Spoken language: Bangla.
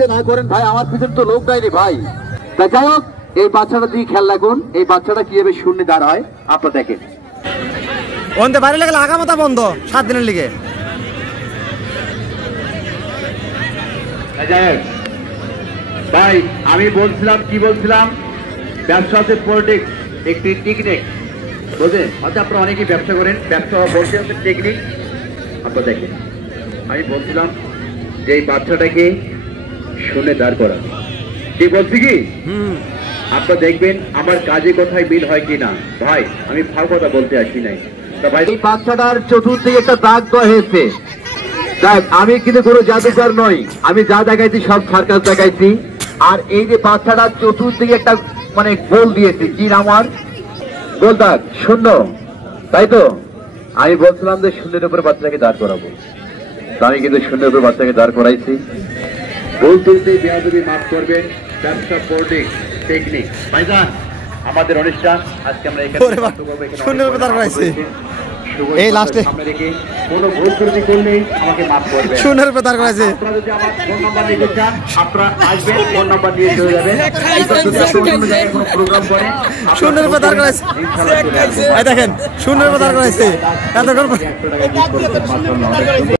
না করেন ভাই, আমার পিছনে তো লোক দেয়নি ভাই। যাই হোক, এই বাচ্চাটা দিয়ে খেয়াল রাখুন, এই বাচ্চাটা কিভাবে শূন্য দাঁড় হয় আপনারা দেখেন। বন্ধে বাইরে লেগে আগামাতা বন্ধ 7 দিনের লিগে। ভাই আমি বলছিলাম, কি বলছিলাম, ব্যবসা হচ্ছে পলিটিক্স, একটি টেকনিক, বুঝলেন? আচ্ছা আপনারা অনেকেই ব্যবসা করেন, ব্যবসা বলতে হচ্ছে টেকনিক। আপনারা দেখেন, আমি বলছিলাম যে এই বাচ্চাটাকে শুনে দাঁড় করা, কি বলছি কি আপনারা দেখবেন আমার কাজে কোথায় মিল হয় কিনা। ভাই আমি ফাও কথা বলতে আসি নাই। ভাই এই বাচ্চাটার চতুর্দিকে একটা দাগ দেওয়া হয়েছে। আমি কিন্তু কোনো জাদুকর নই, আমি যা দেখাইছি সব সার্কাস দেখাইছি। আর এই যে বাচ্চাটার চতুর্দিকে একটা মানে গোল দিয়েছে, কি নাম আর গোল দাগ, শূন্য, তাই তো? আমি বলছিলাম যে শূন্যের উপরে বাচ্চাকে দাঁড় করাবো, আমি কিন্তু শূন্যের উপরে বাচ্চাকে দাঁড় করাইছি। ভুল তুলতে বেয়াদবি মাফ করবেন, ব্যবসা পলিটিক্স টেকনিক। ভাইজান আমাদের অনুষ্ঠান আজকে আমরা এখানে শূন্যের উপরে দাঁড় করাইছি। এই লাস্টে আমরা দেখি কোনো ভুল ত্রুটি করলে আমাকে মাফ করবেন। শূন্যের উপরে দাঁড় করাইছি। আপনারা যদি আমার ফোন নাম্বার নিতে চান আপনারা আসবেন, ফোন নাম্বার দিয়ে চলে যাবেন। কোনো প্রোগ্রাম করে শূন্যের উপরে দাঁড় করাইছি, এই দেখেন শূন্যের উপরে দাঁড় করাইছি।